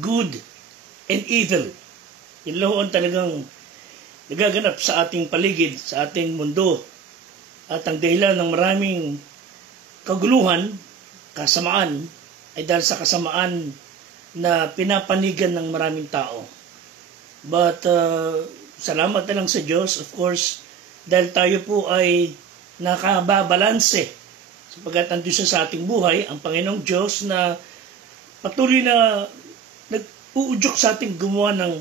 good and evil. Yun lang ang talagang nagaganap sa ating paligid, sa ating mundo. At ang dahilan ng maraming kaguluhan, kasamaan, ay dahil sa kasamaan na pinapanigan ng maraming tao. But salamat na lang sa Diyos, of course, dahil tayo po ay nakababalanse sapagkat nandun siya sa ating buhay, ang Panginoong Diyos na patuloy na nag-uudyok sa ating gumawa ng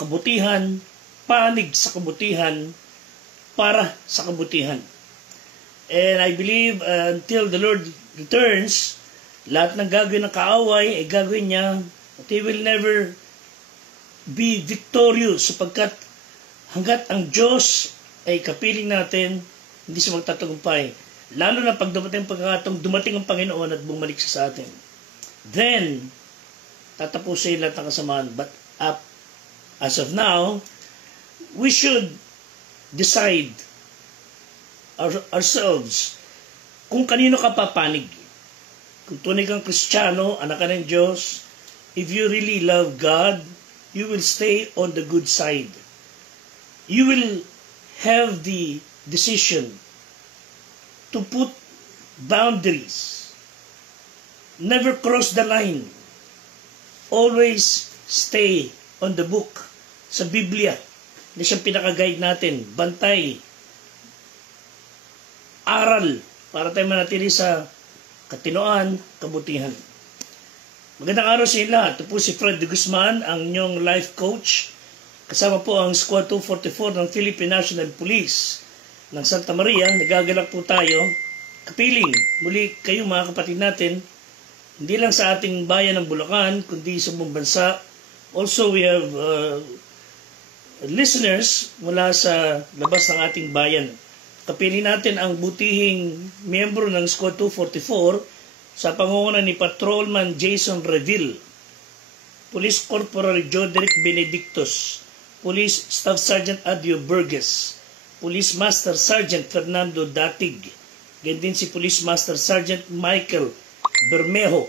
kabutihan, panig sa kabutihan, para sa kabutihan. And I believe until the Lord returns, lahat ng gagawin ng kaaway ay gagawin niya at He will never be victorious sapagkat hanggat ang Diyos ay kapiling natin, hindi siya magtatagumpay. Lalo na pag dumating ang Panginoon at bumalik siya sa atin. Then, tatapusin lahat ng kasamaan. But as of now, we should decide ourselves kung kanino ka papanig. Kung tunay kang Kristiyano, anak ka ng Diyos, if you really love God, you will stay on the good side. You will have the decision to put boundaries. Never cross the line. Always stay on the book. Sa Biblia, na siyang pinaka-guide natin. Bantay. Aral. Para tayo manatili sa katinoan, kabutihan. Magandang araw sa inyo lahat. Ito po si Fred de Guzman, ang inyong life coach. Kasama po ang Squad 244 ng Philippine National Police ng Santa Maria. Nagagalak po tayo. Kapiling, muli kayo mga kapatid natin, hindi lang sa ating bayan ng Bulacan, kundi sa buong bansa. Also, we have listeners mula sa labas ng ating bayan. Kapiling natin ang butihing miyembro ng Squad 244 sa pangunguna ni Patrolman Jason Reville, Police Corporal Joderick Benedictus, Police Staff Sergeant Adio Burgess, Police Master Sergeant Fernando Datig, ganyan din si Police Master Sergeant Michael Bermejo,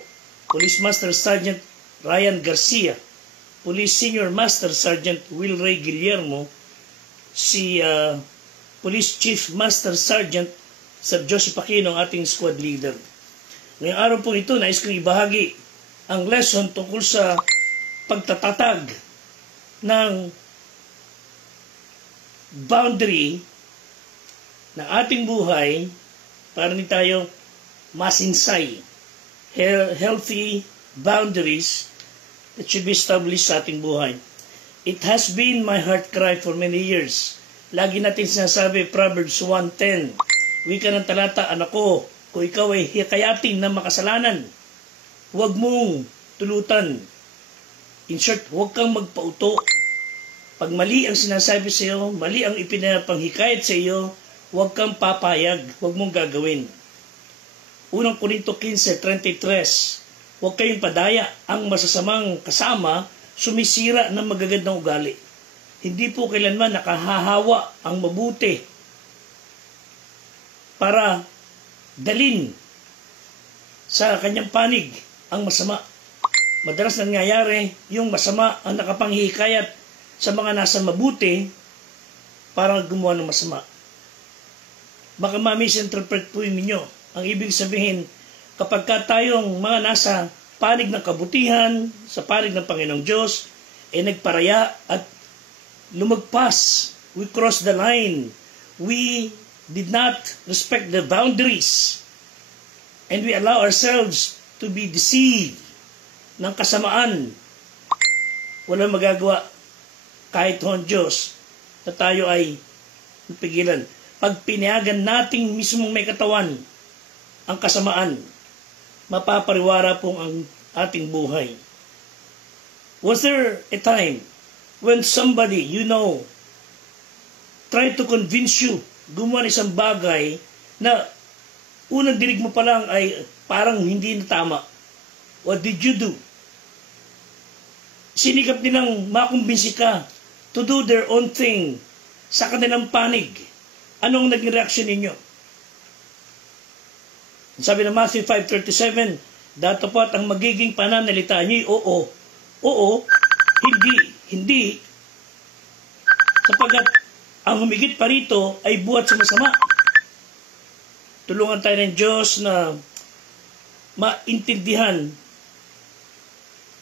Police Master Sergeant Ryan Garcia, Police Senior Master Sergeant Will Ray Guillermo, si Police Chief Master Sergeant Sir Joseph Aquino, ang ating squad leader. Ngayong araw po ito, nais kong ibahagi ang lesson tungkol sa pagtatatag ng boundary ng ating buhay para hindi tayo masinsay. Healthy boundaries that should be established sa ating buhay. It has been my heart cry for many years. Lagi natin sinasabi, Proverbs 1:10, wika ng talata, anak ko, kung ikaw ay hikayatin ng makasalanan, huwag mong tulutan. In short, huwag kang magpauto. Pag mali ang sinasabi sa iyo, mali ang ipinapanghikayat sa iyo, huwag kang papayag, huwag mong gagawin. Unang Korinto 15:33, huwag kayong padaya, ang masasamang kasama sumisira ng magagandang ugali. Hindi po kailanman nakahahawa ang mabuti para dalin sa kanyang panig ang masama. Madalas nangyayari yung masama ang nakapanghihikayat sa mga nasa mabuti para gumawa ng masama. Baka ma-misinterpret po ninyo. Ang ibig sabihin, kapag tayong mga nasa panig ng kabutihan, sa panig ng Panginoong Diyos, nagparaya at lumagpas, we crossed the line, we did not respect the boundaries, and we allow ourselves to be deceived ng kasamaan, walang magagawa kahit ang Diyos na tayo ay pigilan. Pag pinayagan nating mismong may katawan ang kasamaan, mapapariwara pong ang ating buhay. Was there a time when somebody you know tried to convince you gumawa ng isang bagay na unang dinig mo pa lang ay parang hindi na tama? What did you do? Sinikap nilang makumbinsi ka to do their own thing sa kanilang panig. Anong naging reaction ninyo? Sabi ng Matthew 5:37, datapat ang magiging pananalita niyo, oo, Oo, hindi. Sapagkat ang humigit pa rito ay buhat sa masama. Tulungan tayo ng Diyos na maintindihan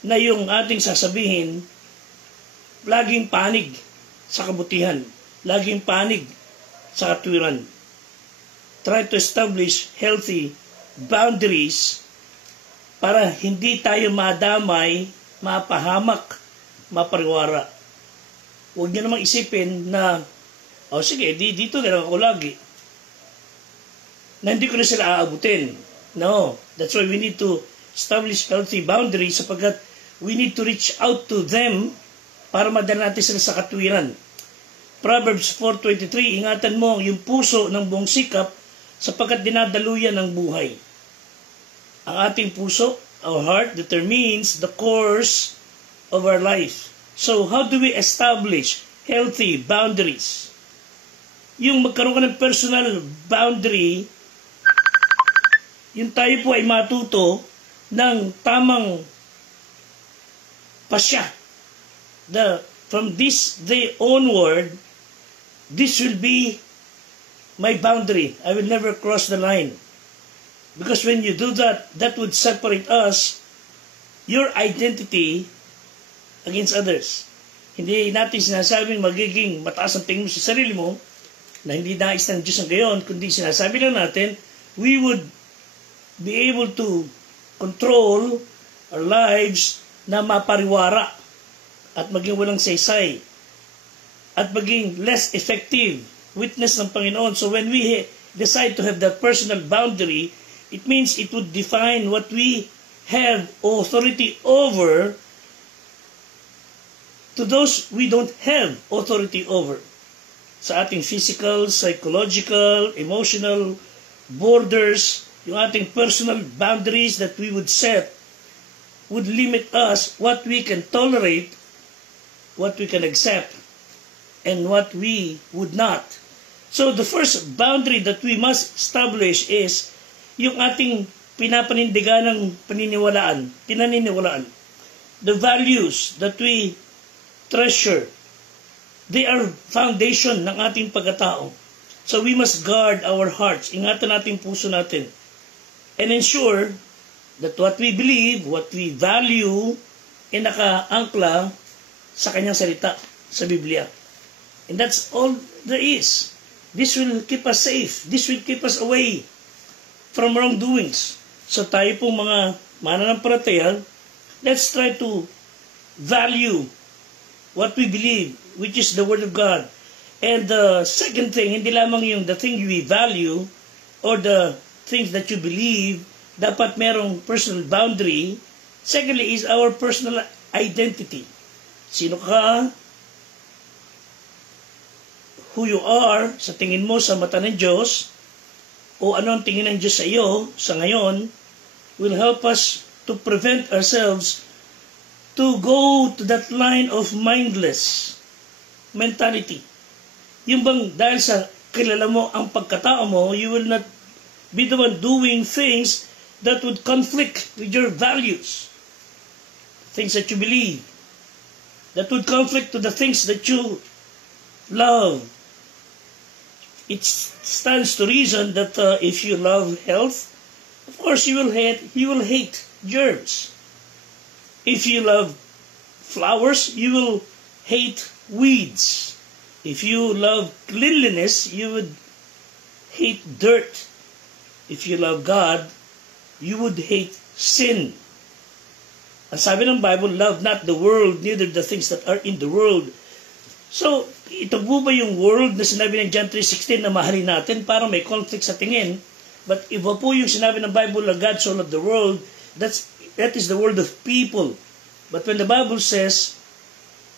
na yung ating sasabihin, laging panig sa kabutihan, laging panig sa katwiran. Try to establish healthy boundaries para hindi tayo madamay, mapahamak, mapariwara. Huwag niyo namang isipin na, sige, dito na lang ako lagi. Na hindi ko na sila aabutin. No, that's why we need to establish healthy boundaries sapagkat we need to reach out to them para madala natin sila sa katwiran. Proverbs 4:23, ingatan mo yung puso ng buong sikap sapagkat dinadaluyan ng buhay. Ang ating puso, our heart, determines the course of our life. So, how do we establish healthy boundaries? Yung magkaroon ka ng personal boundary, yung tayo po ay matuto ng tamang pasya. From this day onward, this will be my boundary. I will never cross the line. Because when you do that, that would separate us, your identity, against others. Hindi natin sinasabing magiging mataas ang tingin mo sa sarili mo, na hindi nais ng Diyos ang gayon, kundi sinasabi lang natin, we would be able to control our lives na mapariwara at maging walang saysay at maging less effective witness ng Panginoon. So when we decide to have that personal boundary, it means it would define what we have authority over to those we don't have authority over. Sa ating physical, psychological, emotional borders, yung ating personal boundaries that we would set would limit us what we can tolerate, what we can accept, and what we would not. So the first boundary that we must establish is yung ating pinapanindigan ng pinaniniwalaan. The values that we treasure. They are foundation ng ating pagkatao. So we must guard our hearts. Ingatan natin puso natin. And ensure that what we believe, what we value, ay nakaangkla sa kanyang salita, sa Biblia. And that's all there is. This will keep us safe. This will keep us away from wrongdoings. So tayo pong mga mananampalataya, let's try to value what we believe, which is the Word of God. And the second thing, hindi lamang yung the thing we value or the things that you believe, dapat merong personal boundary. Secondly is our personal identity. Sino ka? Who you are sa tingin mo sa mata ng Diyos o ano ang tingin ng Diyos sa iyo sa ngayon will help us to prevent ourselves to go to that line of mindless mentality. Yung bang dahil sa kilala mo ang pagkatao mo, you will not be the one doing things that would conflict with your values. Things that you believe. That would conflict to the things that you love. It stands to reason that if you love health, of course you will hate germs. If you love flowers, you will hate weeds. If you love cleanliness, you would hate dirt. If you love God, you would hate sin. Ang sabi ng Bible, love not the world, neither the things that are in the world. So, ito po ba yung world na sinabi ng John 3:16 na mahalin natin? Parang may conflict sa tingin. But iba po yung sinabi ng Bible na God so loved the world, that is the world of people. But when the Bible says,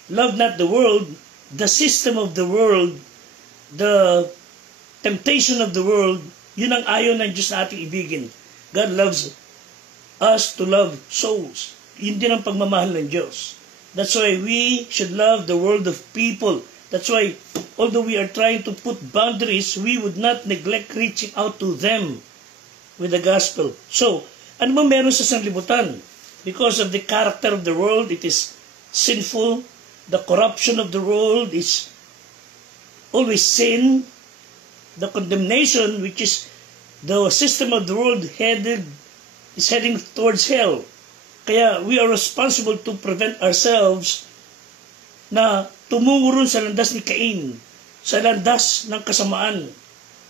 love not the world, the system of the world, the temptation of the world, yun ang ayaw ng Diyos na ating ibigin. God loves us to love souls. Yun din ang pagmamahal ng Diyos. That's why we should love the world of people. That's why, although we are trying to put boundaries, we would not neglect reaching out to them with the gospel. So, ano ba meron sa sanglibutan? because of the character of the world. It is sinful. The corruption of the world is always sin. The condemnation, which is the system of the world is heading towards hell. Kaya we are responsible to prevent ourselves na tumungo rin sa landas ni Cain, sa landas ng kasamaan,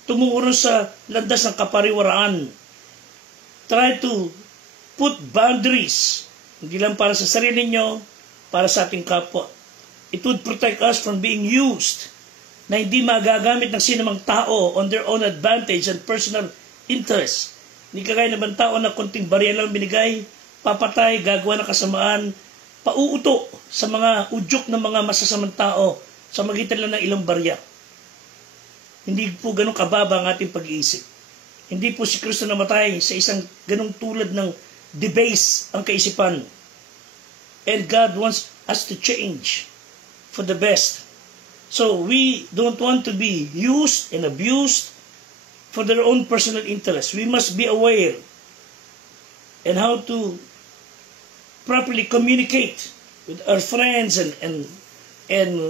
tumungo rin sa landas ng kapariwaraan. Try to put boundaries, hindi lang para sa sarili nyo, para sa ating kapwa. It would protect us from being used na hindi magagamit ng sinumang tao on their own advantage and personal interest. Hindi kagaya naman tao na konting barya lang binigay, papatay, gagawa ng kasamaan, pauuto sa mga udyok ng mga masasamang tao sa magitan lang ng ilang barya. Hindi po ganun kababa ang ating pag-iisip. Hindi po si Kristo namatay sa isang ganung tulad ng debase ang kaisipan. And God wants us to change for the best. So we don't want to be used and abused for their own personal interests. We must be aware and how to properly communicate with our friends and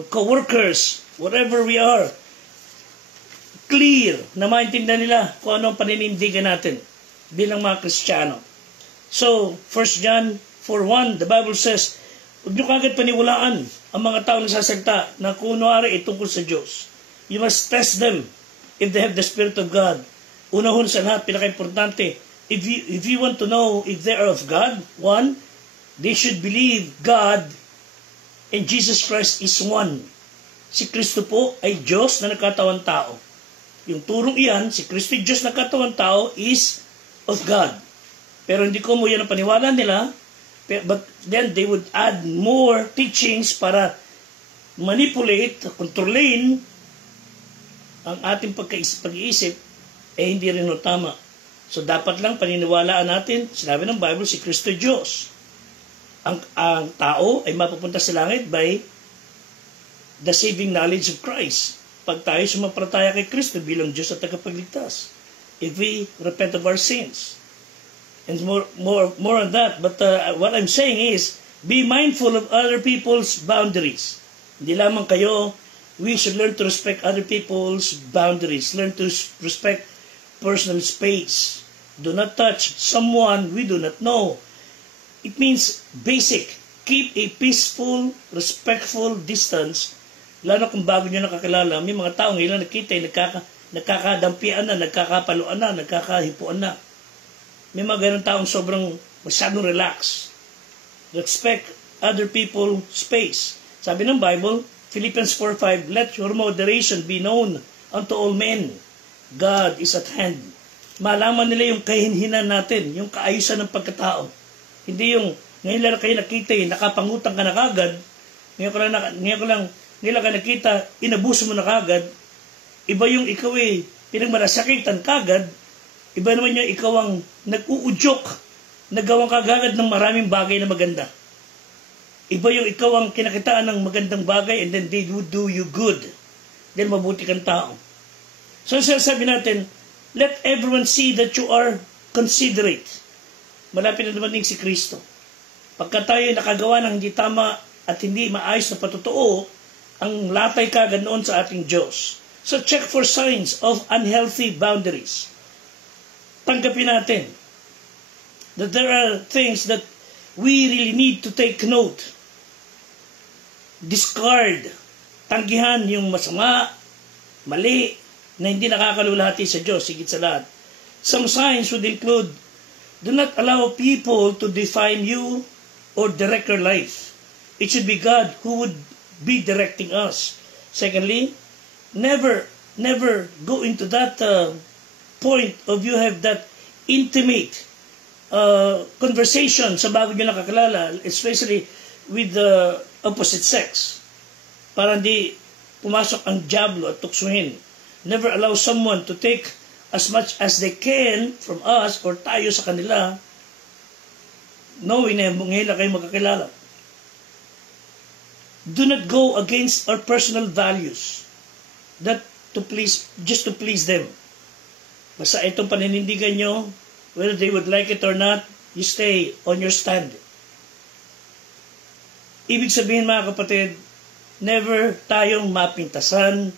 co-workers, whatever we are. Clear na maintindihan nila kung ano ang paninindigan natin bilang mga Kristiyano. So, 1 John 4:1, the Bible says, huwag nyo kagad paniwalaan ang mga taong nagsasalita na kunwari tungkol sa Diyos. You must test them if they have the Spirit of God. Unahon sa lahat, pinaka-importante, if you want to know if they are of God, one, they should believe God and Jesus Christ is one. Si Kristo po ay Diyos na nagkatawang tao. Yung turong iyan, si Kristo Diyos na nagkatawang tao is of God. Pero hindi ko mo yan ang paniwala nila, but then they would add more teachings para manipulate, kontrolin ang ating pag-iisip, hindi rin tama. So dapat lang paniniwalaan natin, sinabi ng Bible, si Kristo Diyos. Ang tao ay mapupunta sa langit by the saving knowledge of Christ. Pag tayo sumampalataya kay Kristo bilang Diyos at tagapagligtas. If we repent of our sins. And more on that. But what I'm saying is, be mindful of other people's boundaries. Hindi lamang kayo, we should learn to respect other people's boundaries. Learn to respect personal space. Do not touch someone we do not know. It means basic. Keep a peaceful, respectful distance. Lalo kung bago nyo nakakilala, may mga tao ngayon nakita, nagkakadampian na, nagkakapaluan na, nagkakahipuan na. May mga ganun taong sobrang masyadong relax. Respect other people's space. Sabi ng Bible, Philippians 4:5, let your moderation be known unto all men. God is at hand. Malaman nila yung kahinhinan natin, yung kaayusan ng pagkatao. Hindi yung, ngayon lang kayo nakita, nakapangutang ka na kagad, ngayon ka nakita, inabuso mo na kagad, iba yung ikaw pinagmalasakitan kagad, iba naman yung ikaw ang nag-uudyok, nagawang kagagad ng maraming bagay na maganda. Iba yung ikaw ang kinakitaan ng magandang bagay and then they would do you good. Then mabuti kang tao. So sabi natin, let everyone see that you are considerate. Malapit na dumating si Kristo. Pagka tayo nakagawa ng hindi tama at hindi maayos na patutuo, ang latay kagad noon sa ating Diyos. So check for signs of unhealthy boundaries. Tanggapin natin that there are things that we really need to take note. Discard. Tanggihan yung masama, mali, na hindi nakakalulahati sa Diyos, higit sa lahat. Some signs would include, do not allow people to define you or direct your life. It should be God who would be directing us. Secondly, never go into that point of you have that intimate conversation sa bago nyo nakakilala, especially with the opposite sex. Para hindi pumasok ang diablo at tuksuhin. Never allow someone to take as much as they can from us or tayo sa kanila, knowing na ngayon na kayo magkakilala. Do not go against our personal values just to please them. Basta itong paninindigan nyo, whether they would like it or not, you stay on your stand. Ibig sabihin mga kapatid, never tayong mapintasan,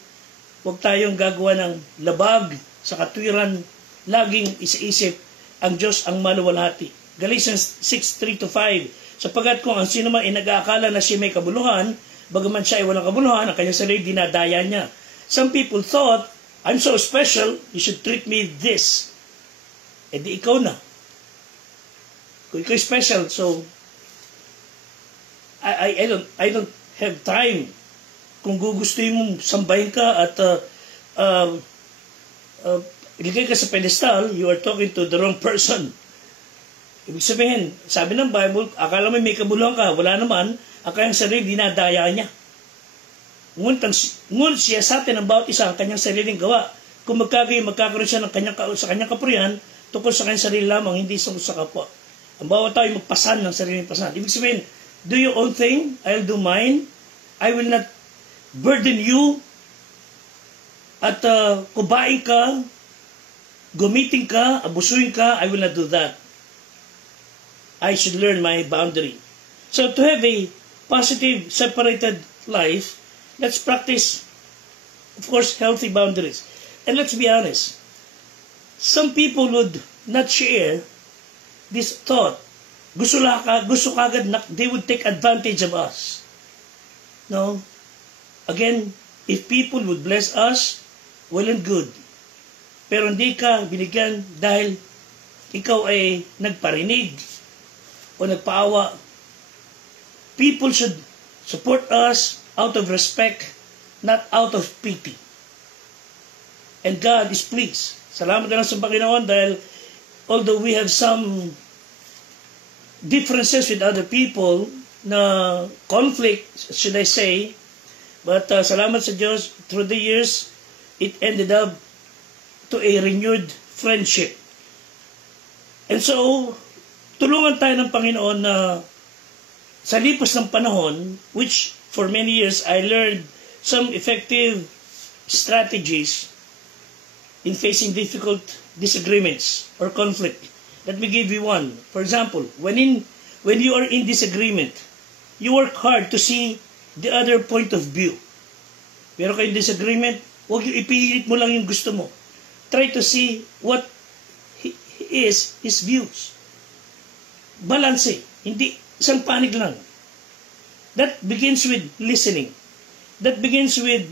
huwag tayong gagawa ng labag sa katwiran, laging isa-isip ang Diyos ang maluwalhati. Galatians 6:3-5, sapagkat kung ang sino man ay nag-aakala na siya may kabuluhan, bagaman siya ay walang kabuluhan, ang kanyang sarili dinadaya niya. Some people thought, I'm so special, you should treat me this. Eh di ikaw na. Kung ikaw special, so I don't have time. Kung gugustuhin mong sambahin ka at iligay ka sa pedestal, you are talking to the wrong person. Ibig sabihin, sabi ng Bible, akala mo may kabuluhan ka, wala naman, ang kanyang sarili, dinadaya niya. Ngunit siya sa atin ang bawat isa ang kanyang sariling gawa. Kung magkakaroon siya ng sa kanyang kapurihan, tungkol sa kanyang sarili lamang, hindi sa kapwa. Ang bawat tayo magpasan ng sariling pasan. Ibig sabihin, do your own thing, I'll do mine. I will not burden you at kubain ka, gumiting ka, abusuin ka, I will not do that. I should learn my boundary. So to have a positive, separated life, let's practice, of course, healthy boundaries. And let's be honest, some people would not share this thought. Gusto kagad na they would take advantage of us. No? Again, if people would bless us, well and good. Pero hindi ka binigyan dahil ikaw ay nagparinig o nagpaawa. People should support us out of respect, not out of pity. And God is pleased. Salamat na lang sa Panginoon dahil although we have some differences with other people, na conflict, should I say, but salamat sa Diyos, through the years, it ended up to a renewed friendship. And so, tulungan tayo ng Panginoon na sa lipas ng panahon, which for many years I learned some effective strategies in facing difficult disagreements or conflict. Let me give you one. For example, when you are in disagreement, you work hard to see the other point of view. Meron kayong disagreement, huwag yung ipilit mo lang yung gusto mo. Try to see what is his views. Balance, hindi isang panig lang. That begins with listening. That begins with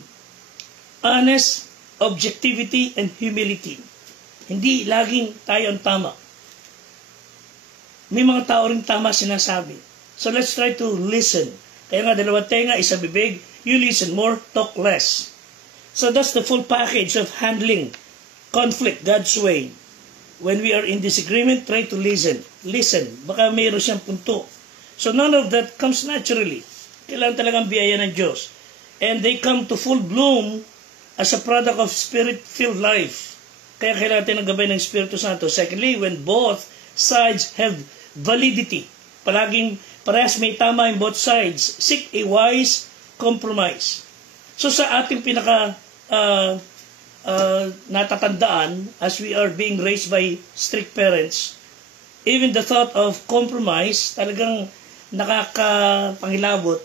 honest objectivity and humility. Hindi laging tayo ang tama. May mga tao rin tama sinasabi. So let's try to listen. Kaya nga, dalawa tenga, isa bibig. You listen more, talk less. So that's the full package of handling conflict God's way. When we are in disagreement, try to listen. Listen. Baka mayroon siyang punto. So none of that comes naturally. Kailangan talagang biyaya ng Diyos. And they come to full bloom as a product of Spirit-filled life. Kaya kailangan natin ng gabay ng Espiritu Santo. Secondly, when both sides have validity. Palaging parehas may tama in both sides. Seek a wise compromise. So sa ating natatandaan, as we are being raised by strict parents, even the thought of compromise talagang nakakapangilabot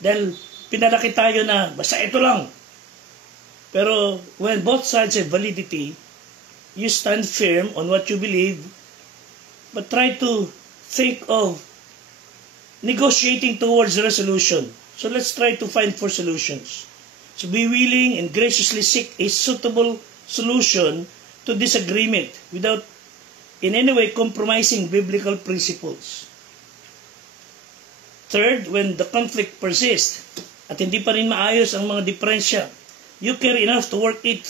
dahil pinalaki tayo na basta ito lang. Pero when both sides have validity, you stand firm on what you believe, but try to think of negotiating towards resolution. So let's try to find for solutions. So be willing and graciously seek a suitable solution to disagreement without in any way compromising biblical principles. Third, when the conflict persists at hindi pa rin maayos ang mga diferensya, you care enough to work it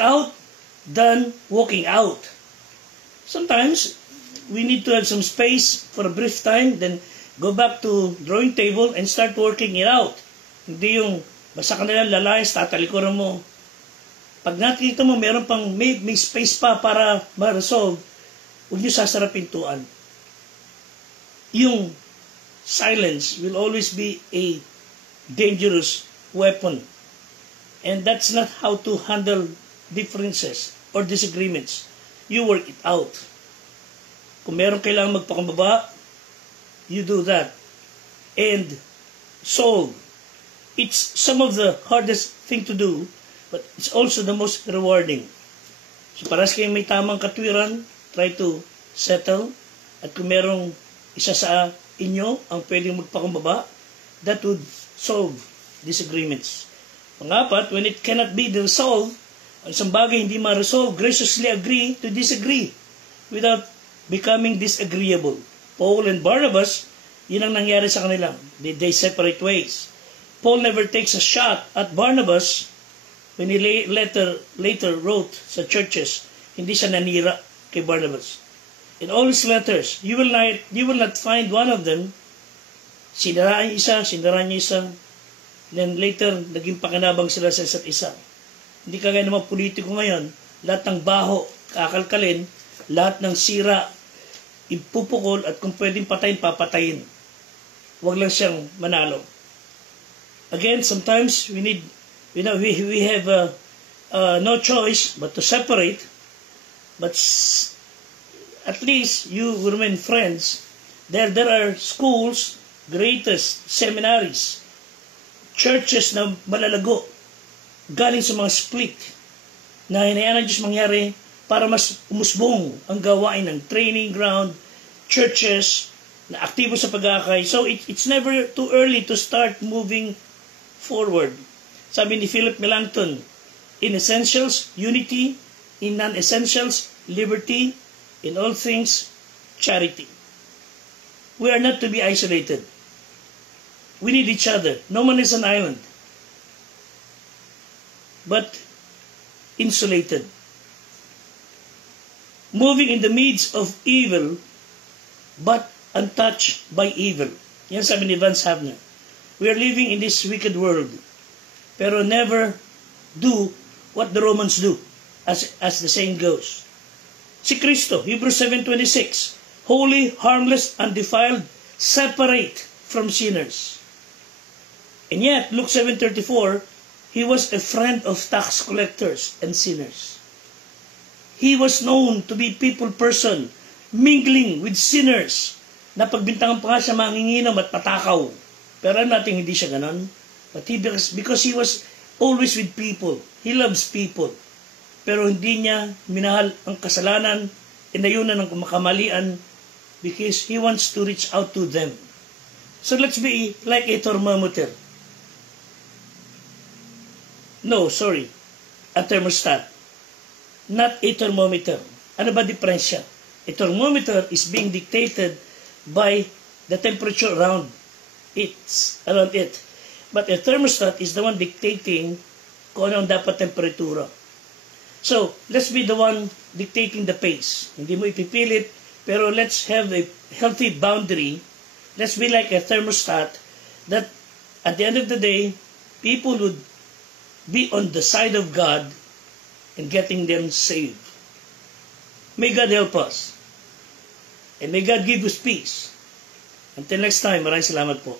out, than walking out. Sometimes, we need to have some space for a brief time, then go back to drawing table and start working it out. Hindi yung basta ka nalang lalayas, tatalikuran mo. Pag nakikita mo, meron pang may space pa para ma-resolve, huwag nyo sasarap pintuan. Yung silence will always be a dangerous weapon. And that's not how to handle differences or disagreements. You work it out. Kung meron kailangan magpakumbaba, you do that. and solve. It's some of the hardest thing to do, but it's also the most rewarding. So para sa kayo may tamang katwiran, try to settle. At kung merong isa sa inyo ang pwedeng magpakumbaba, that would solve disagreements. Pangapat, when it cannot be resolved, ang isang bagay hindi ma-resolve, graciously agree to disagree without becoming disagreeable. Paul and Barnabas, yun ang nangyari sa kanila. They separate ways. Paul never takes a shot at Barnabas when he later wrote sa churches. Hindi siya nanira kay Barnabas. In all his letters, you will not find one of them sinaraan niya isa, then later, naging pakinabang sila sa isa't isa. Hindi kagaya ng mga politiko ngayon, lahat ng baho, kakalkalin, lahat ng sira, ipupukol, at kung pwedeng patayin, papatayin. Huwag lang siyang manalo. Again, sometimes we have no choice but to separate, but at least you remain friends. There are schools, greatest seminaries, churches na malalago, galing sa mga split, na hinayaan ng Diyos mangyari para mas umusbong ang gawain ng training ground, churches, na aktibo sa pag-aakay. So it's never too early to start moving forward. Sabi ni Philip Melanchthon, in essentials, unity; in non-essentials, liberty; in all things, charity. We are not to be isolated. We need each other. No man is an island, but insulated. Moving in the midst of evil, but untouched by evil. Yan sabi ni Vance Havner. We are living in this wicked world, pero never do what the Romans do, as the saying goes. Si Kristo, Hebrews 7:26, holy, harmless, undefiled, separate from sinners. And yet, Luke 7:34, he was a friend of tax collectors and sinners. He was known to be people person, mingling with sinners. Napagbintangan pa nga siya manginginom at patakaw. Pero natin hindi siya ganon. But because he was always with people. He loves people. Pero hindi niya minahal ang kasalanan, inayunan ng makamalian, because he wants to reach out to them. So let's be like a thermometer. No, sorry. A thermostat. Not a thermometer. Ano ba diferensya? A thermometer is being dictated by the temperature around it. But a thermostat is the one dictating kung ano ang dapat temperatura. So, let's be the one dictating the pace. Hindi mo ipipilit, pero let's have a healthy boundary. Let's be like a thermostat that at the end of the day, people would be on the side of God and getting them saved. May God help us. And may God give us peace. Until next time, maraming salamat po.